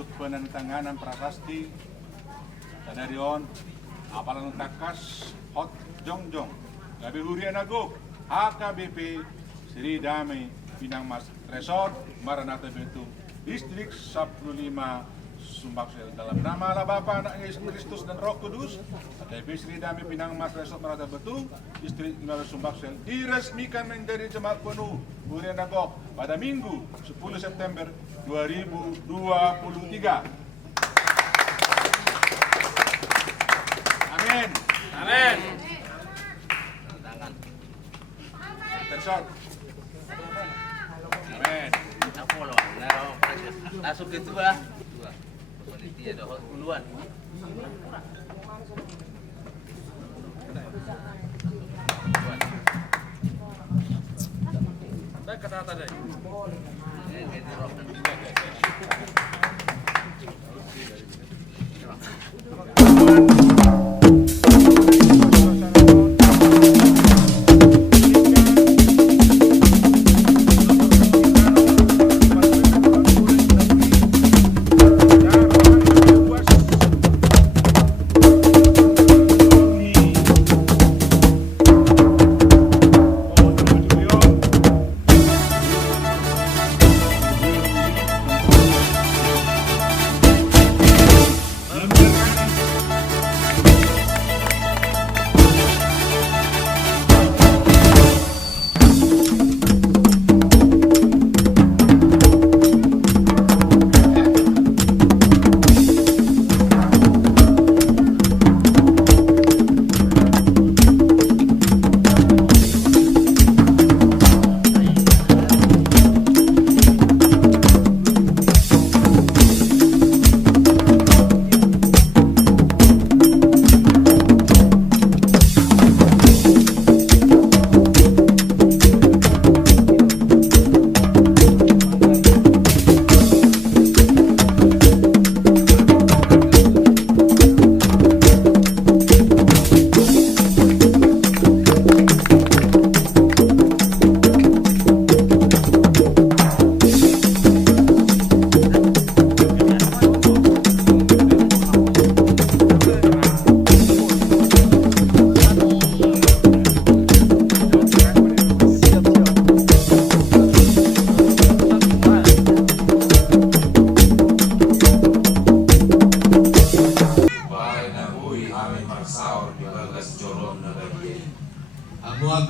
untuk penandatanganan prasasti Tadarion apalan takas Hot Jongjong Gabi Hurian Agung HKBP Sri Damai Pinang Mas Resort Maranatha Betung Distrik 15 Sumbaksel dalam nama Allah Bapa, Anak Yesus Kristus dan Roh Kudus. HKBP Sri Damai Pinang Mas Resort Maranatha Betung Distrik 15 Sumbaksel diresmikan menjadi jemaat penuh Hurian Agung pada Minggu 10 September 2023. Amin. Amin. Tersot. Amin. Aku loh, langsung gitu bah. Panitia dah duluan. Baik kata tadi.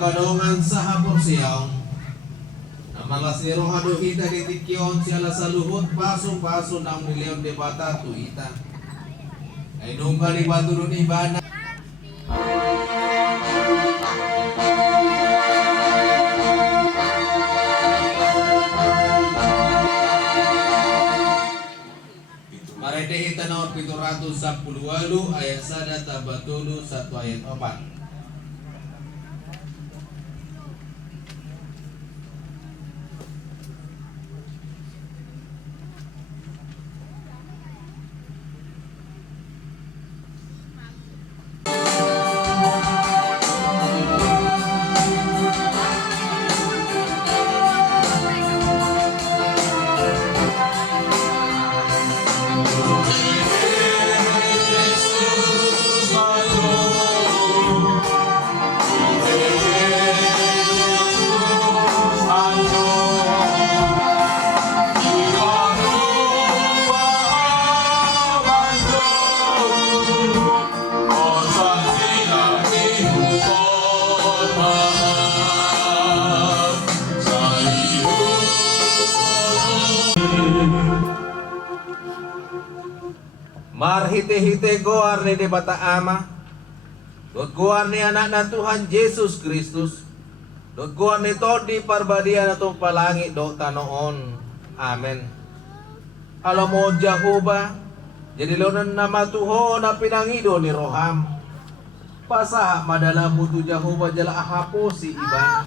Kadongan sahapon siyaw na mga sirohado ita ditikyon siya la sa luhot paso-paso ng milyon de bata tuita ay nung kalibato nun ibana Marete hitanaw 710 ayat 1 tabatulu 1 ayat 4. Marhite-hite goar ni Bata Ama, goar ni anak na Tuhan Yesus Kristus, goar ni Todi parbadian atong palangit do tanoon. Amen. Alam mo Jehovah, jadi lonan na matuho na pinangido ni Roham. Pasaha madala butu Jehovah jala ahapo si Iban.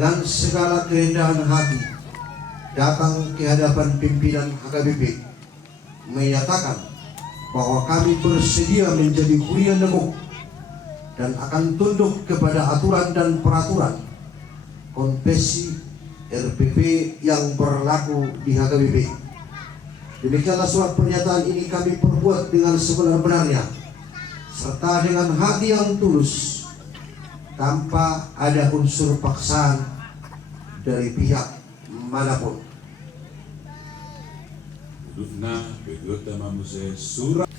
dengan segala kerendahan hati datang ke hadapan pimpinan HKBP menyatakan bahwa kami bersedia menjadi Huria Nagok dan akan tunduk kepada aturan dan peraturan konvensi RPP yang berlaku di HKBP. Demikianlah surat pernyataan ini kami perbuat dengan sebenar-benarnya serta dengan hati yang tulus tanpa ada unsur paksaan dari pihak manapun.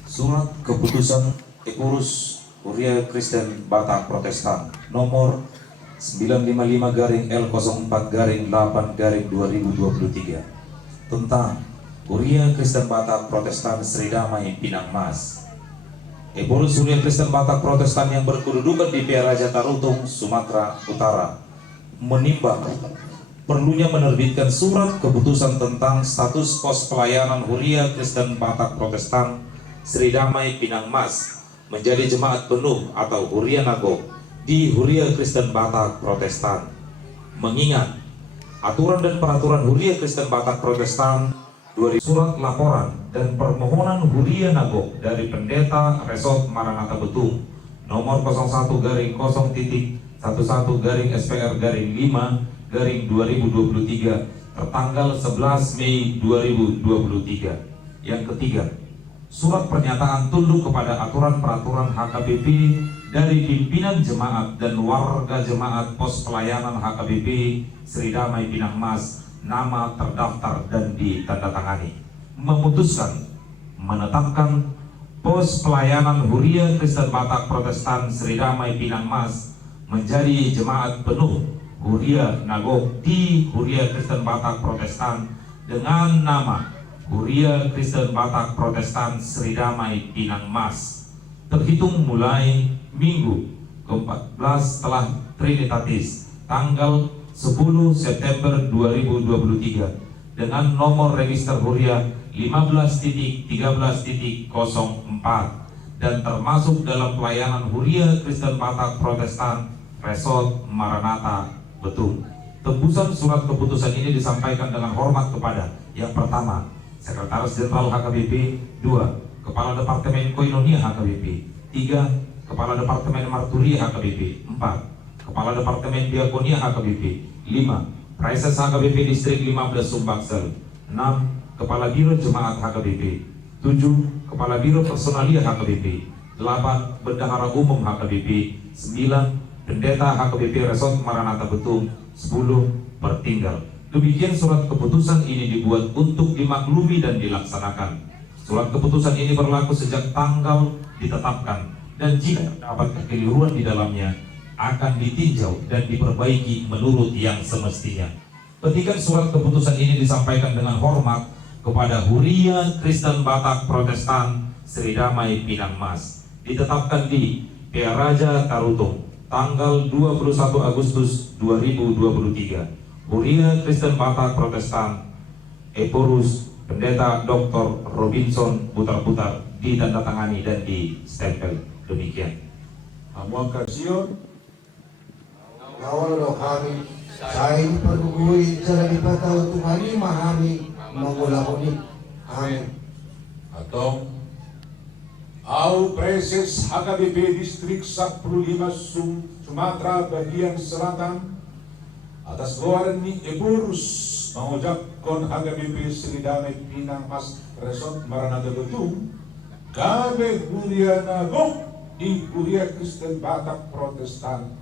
Surat keputusan Pengurus Huria Kristen Batak Protestan nomor 955-L04-8-2023 tentang Huria Kristen Batak Protestan Sri Damai Pinang Mas. Pengurus Huria Kristen Batak Protestan yang berkedudukan di Raja Tarutung, Sumatera Utara menimbang perlunya menerbitkan surat keputusan tentang status pos pelayanan Huria Kristen Batak Protestan Sri Damai Pinang Mas menjadi jemaat penuh atau Huria Nagok di Huria Kristen Batak Protestan, mengingat aturan dan peraturan Huria Kristen Batak Protestan 2000 surat laporan dan permohonan Huria Nagok dari Pendeta Resort Maranatha Betung nomor 01-011-SPR-5-2023 tertanggal 11 Mei 2023. Yang ketiga, surat pernyataan tunduk kepada aturan peraturan HKBP dari pimpinan jemaat dan warga jemaat pos pelayanan HKBP Sri Damai Pinang Mas, nama terdaftar dan ditandatangani, memutuskan menetapkan pos pelayanan Huria Kristen Batak Protestan Sri Damai Pinang Mas menjadi jemaat penuh Huria Nagok di Huria Kristen Batak Protestan dengan nama Huria Kristen Batak Protestan Sri Damai Pinang Mas, terhitung mulai Minggu ke-14 setelah Trinitatis tanggal 10 September 2023 dengan nomor register Huria 15.13.04 dan termasuk dalam pelayanan Huria Kristen Batak Protestan Resort Maranatha Betung. Tembusan surat keputusan ini disampaikan dengan hormat kepada yang pertama, Sekretaris Jenderal HKBP, 2. Kepala Departemen Koinonia HKBP, 3. Kepala Departemen Marturia HKBP, 4. Kepala Departemen Diakonia HKBP, 5. Praises HKBP Distrik 15 Sumbaksel, 6. Kepala Biro Jemaat HKBP, 7. Kepala Biro Personalia HKBP, 8. Bendahara Umum HKBP, 9. Pendeta HKBP Resort Maranatha Betung, 10. Pertinggal. Demikian surat keputusan ini dibuat untuk dimaklumi dan dilaksanakan. Surat keputusan ini berlaku sejak tanggal ditetapkan dan jika terdapat kekeliruan di dalamnya akan ditinjau dan diperbaiki menurut yang semestinya. Petikan surat keputusan ini disampaikan dengan hormat kepada Huria Kristen Batak Protestan Sri Damai Pinang Mas, ditetapkan di Raja Tarutung tanggal 21 Agustus 2023. Huria Kristen Batak Protestan Epurus Pendeta Dr. Robinson Putar-Putar ditandatangani dan di-stempel. Demikian. Amuangkasyon Awal doa kami, saya ini pergugui jalan ipataw Tuhan mahami mengulahuni. Amin. atau Au Preses HKBP Distrik 15 Sumatera bagian selatan atas luaran ni Epurus mengucapkan HKBP Sri Damai Pinang Mas Resort Maranatha Betung kami Huria Nagok di Huria Kristen Batak Protestan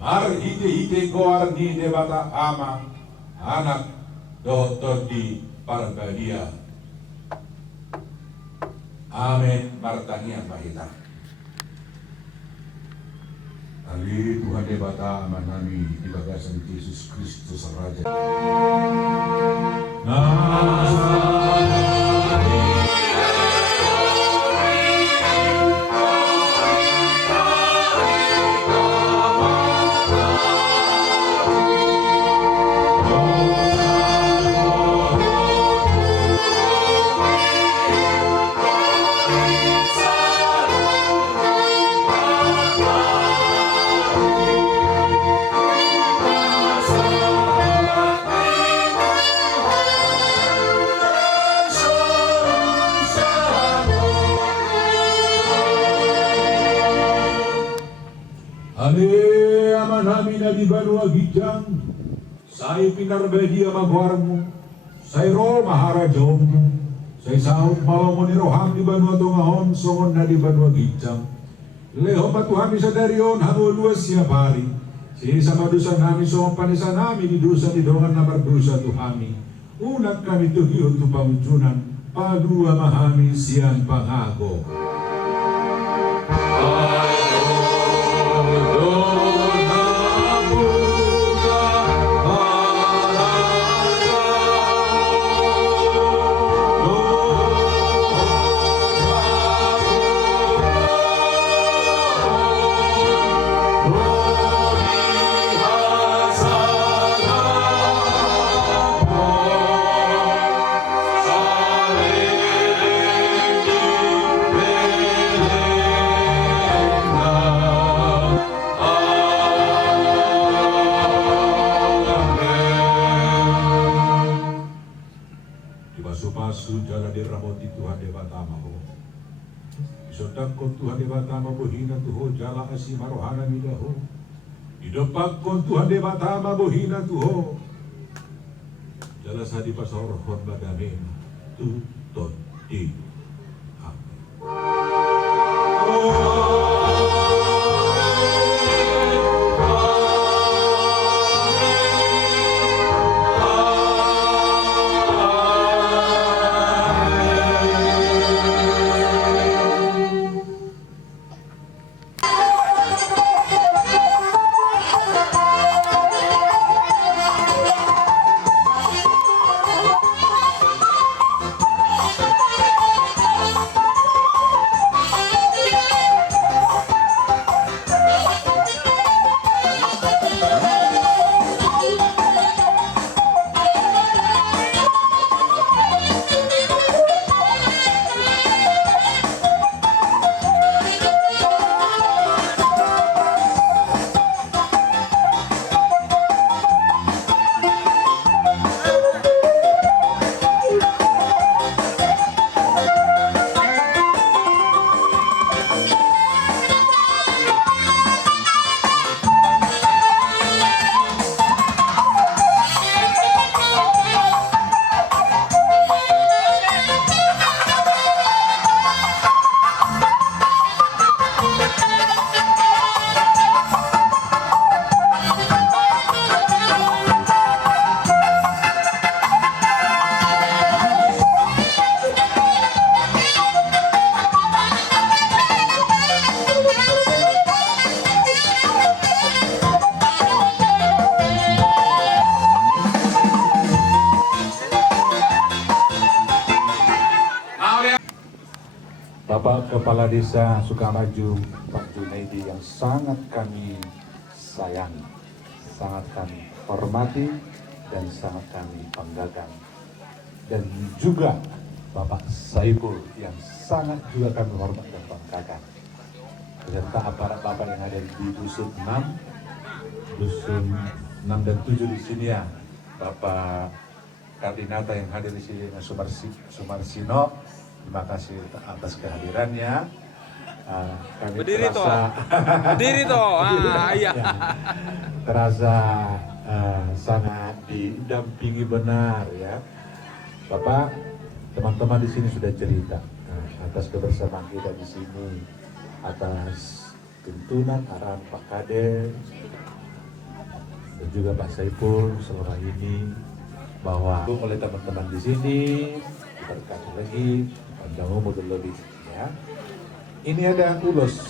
mar hite goar ni debata ama anak Dr. di Parbadia. Amin. Martania Mahita. Ali Tuhan debata ama nami di bagasan Yesus Kristus Raja. Namaste. di Banua Gijang, saya pinarbedia magwarmo, saya ro maharajommo, saya saut malaw ni roham di Banua Tungahon, songon na di Banua Gijang. Leho matuhami sa darion, hango luas siya pari. Siya sama dosa namin, songon panisa namin, di dosa di dongan na mardusa tuhami. Unak kami tuhiyo tu pamujunan, padua mahami siyan pangago. Pasu jala diramoti Tuhan debatama ho. Isodakon Tuhan debatama bohina tuho jala asi marohana midaho. Idopakon Tuhan debatama bohina tuho. Jala sadi pasorohon badamin tu tot di. Bapak Kepala Desa Sukamaju, Pak Junaidi yang sangat kami sayangi, sangat kami hormati, dan sangat kami banggakan. Dan juga Bapak Saiful yang sangat juga kami hormat dan banggakan. Beserta aparat Bapak yang ada di Dusun 6 dan 7 di sini ya. Bapak Kardinata yang hadir di sini dengan Sumarsino. Terima kasih atas kehadirannya. Kami Berdiri terasa, toh. Berdiri toh. Iya. Terasa sangat didampingi benar ya. Bapak, teman-teman di sini sudah cerita atas kebersamaan kita di sini, atas tuntunan arahan Pak Kades dan juga Pak Saiful selama ini, bahwa oleh teman-teman di sini diberkati lagi panjang umur lebih ya. Ini ada ulos,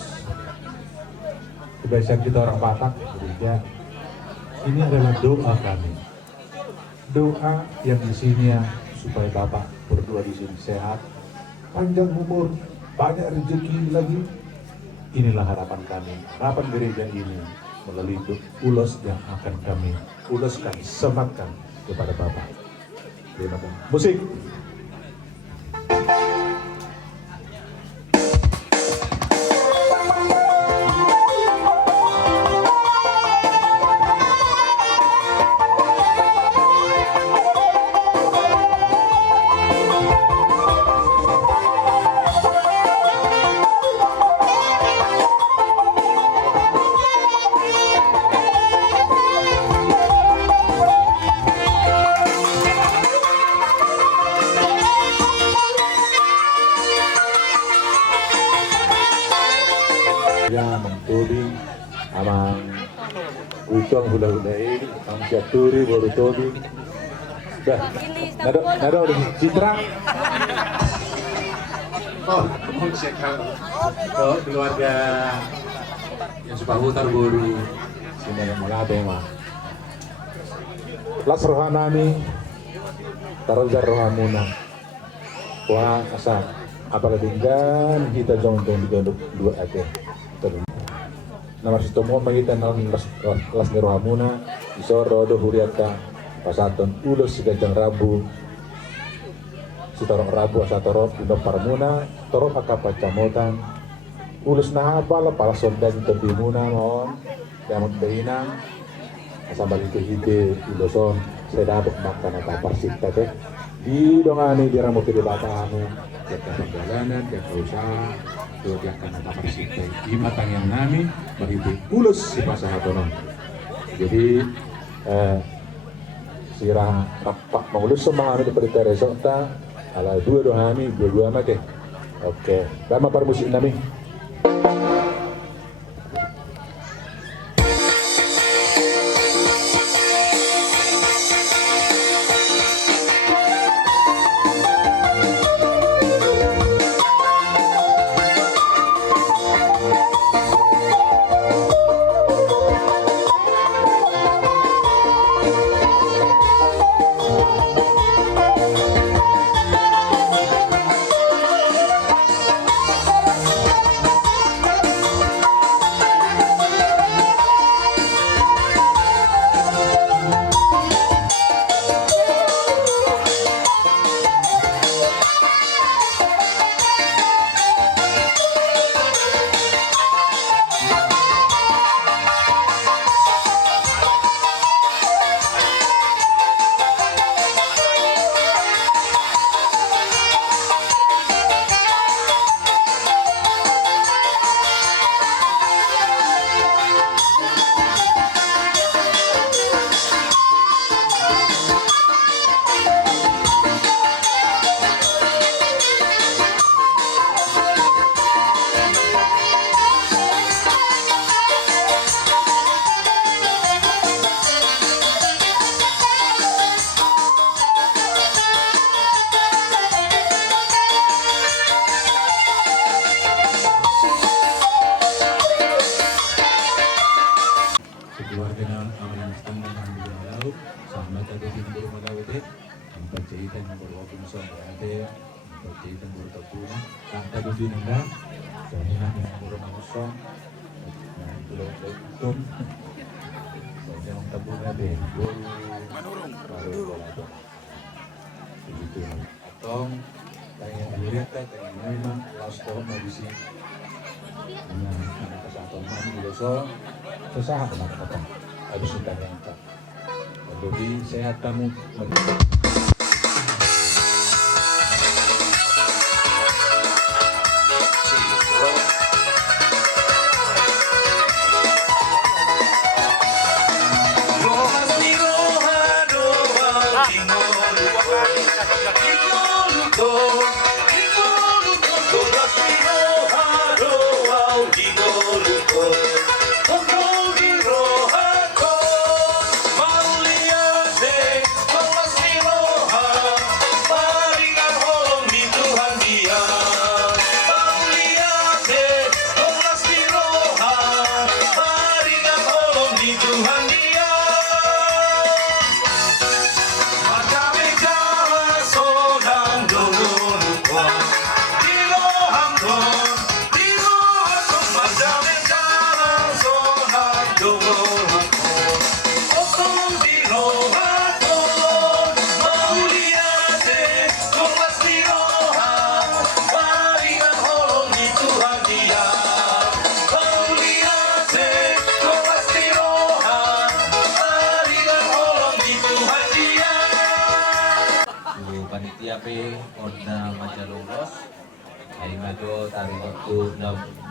kebiasaan kita orang Batak gereja. Ini adalah doa kami, doa yang di sini ya, supaya Bapak berdua di sini sehat, panjang umur, banyak rezeki lagi. Inilah harapan kami, harapan gereja ini melalui ulos yang akan kami uloskan, sematkan kepada Bapak. Terima kasih. Musik. Raja, Mang Tobi, Amang Utong Hula-Hulai, Mang Syaturi, Baru Tobi. Dah, nado di Citra. Oh, Mang Syekal. Oh, keluarga yang suka hutar buru. Sini yang Malate mah. Las rohanami, tarojar rohamuna. Wah, asa apa ketinggalan kita jong-jong di dua aja. Nama sistemon magitan las rohamuna, isoro do huriata, pasaton ulus sigajang rabu. Sitorong rabu asatoro indo parmuna, toro akapacamotan. Ulus nahapal para sondan tebimuna mohon, damut behinang. Asal balik ke hide iloson saya dapat makan apa parsita teh di dongani di ramu kiri batamu kita perjalanan kita usaha tuh dia akan apa parsita di matang yang nami berhide ulus si pasahatonon jadi sirah rapak mengulus semangat daripada teresota ala dua dongani dua mati oke lama permusik nami. Atong tanya direta tanya memang lasto medisi nah kesatuan mami doso sesahat kata habis sudah yang tak jadi sehat kamu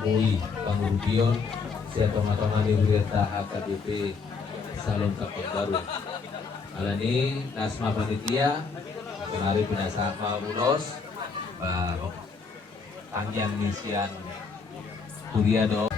Mui Pangurugion Siatonga-tonga ni Huriata AKBP Salon Kapal Baru Alani Nasma Panitia Kemari Pinasama Mulos Panjang Misian Huriado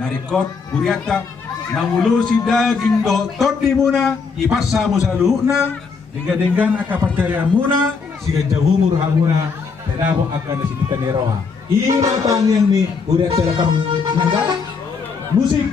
narikot huriata nangulusi daging do todi muna ipasa mo sa luhna denggan akapacarian muna siga jahumur hamuna pedabo akan nasibita ni roha imatang yang ni huriata rakam nanggala musik.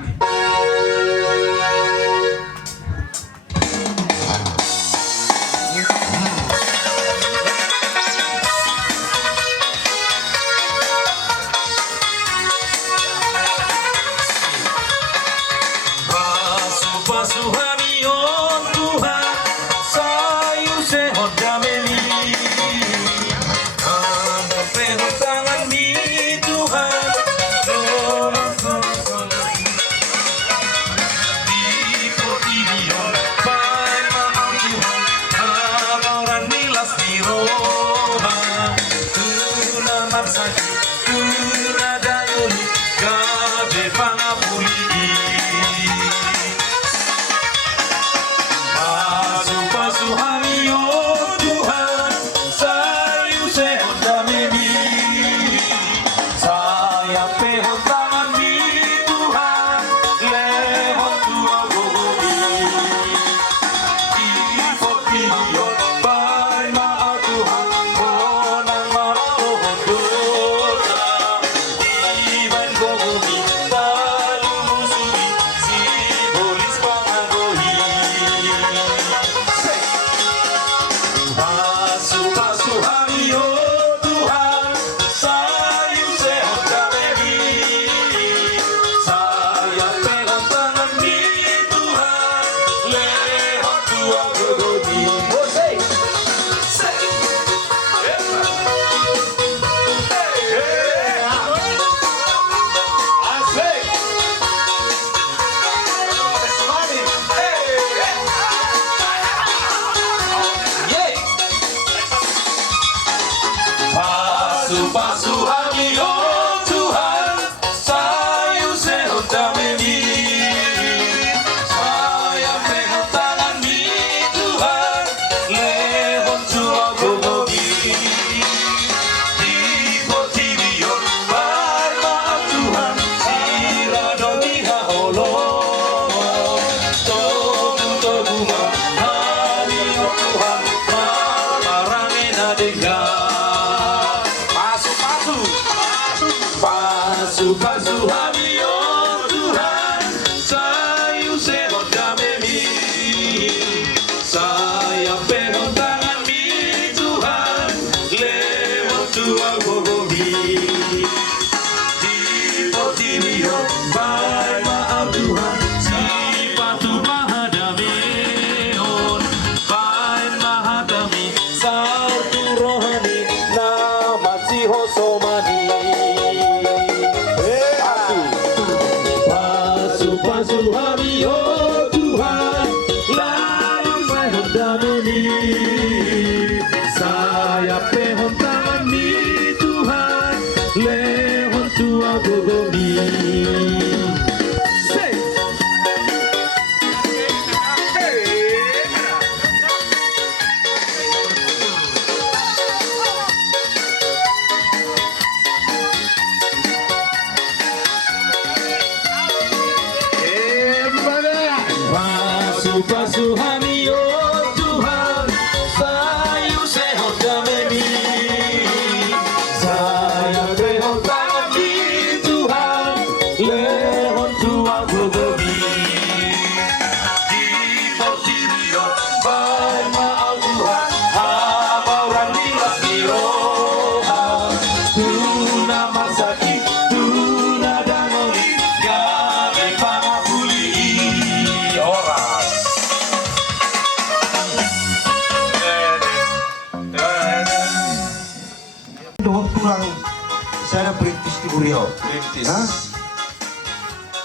Saya perintis di Uriau.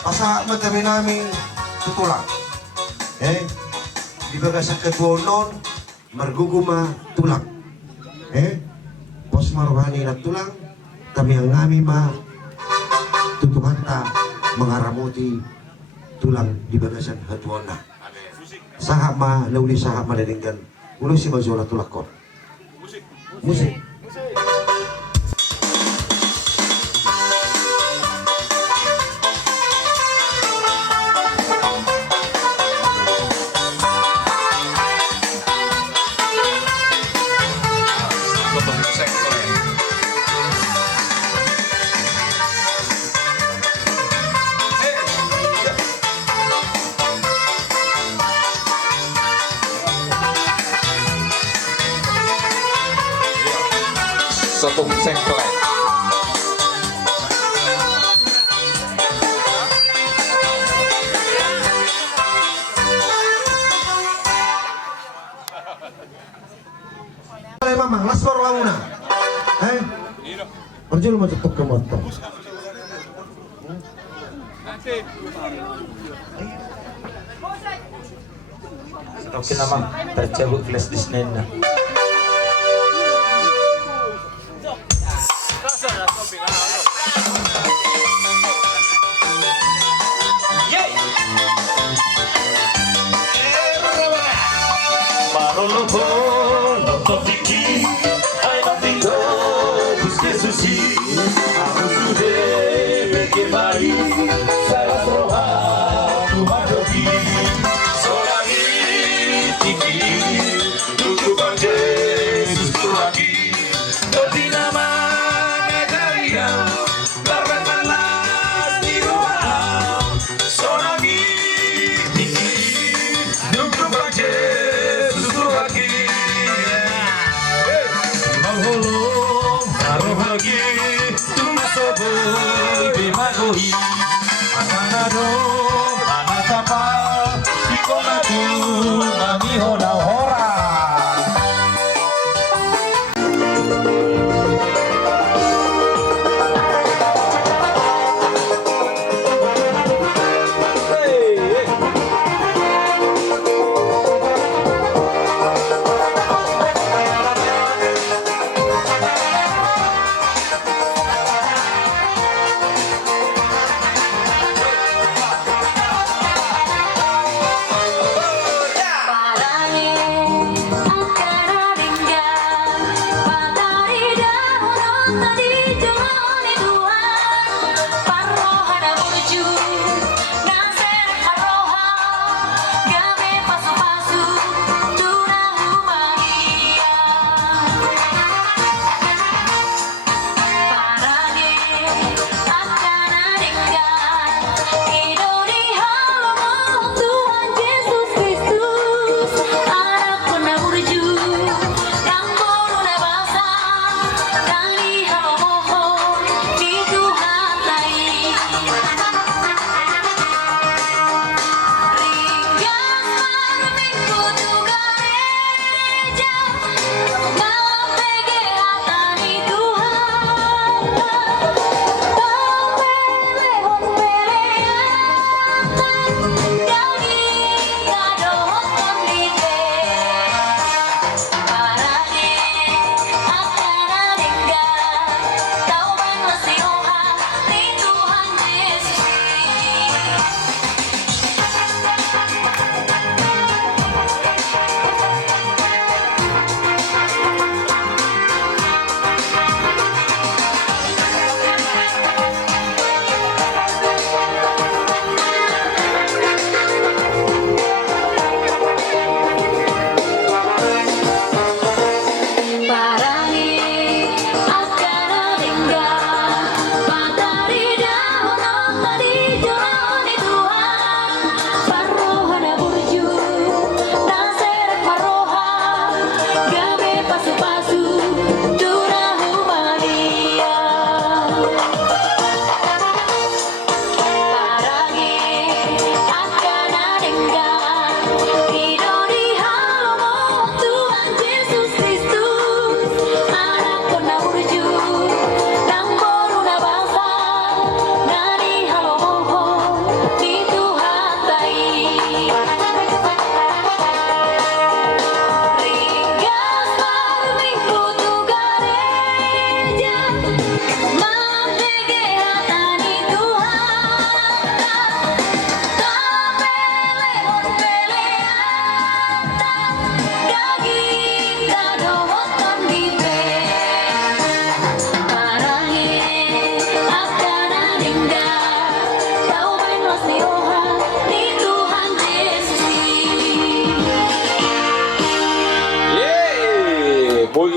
Asa madami namin tutulang. Di bagasan kedua non marguguma tulang. Pos maruhani na tulang kami ang ngami ma tutuhan ta mengaramuti tulang di bagasan kedua na. Sahab ma lauli sahab madadinggan ulo si mazola tulakon. Musik. Sotung sengklek. Oleh mamang laspor launa. Orjul mau tutup ke motor. Nanti. Oke nama tercebut kelas Disney na.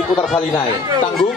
Putar Salinai. Tanggung.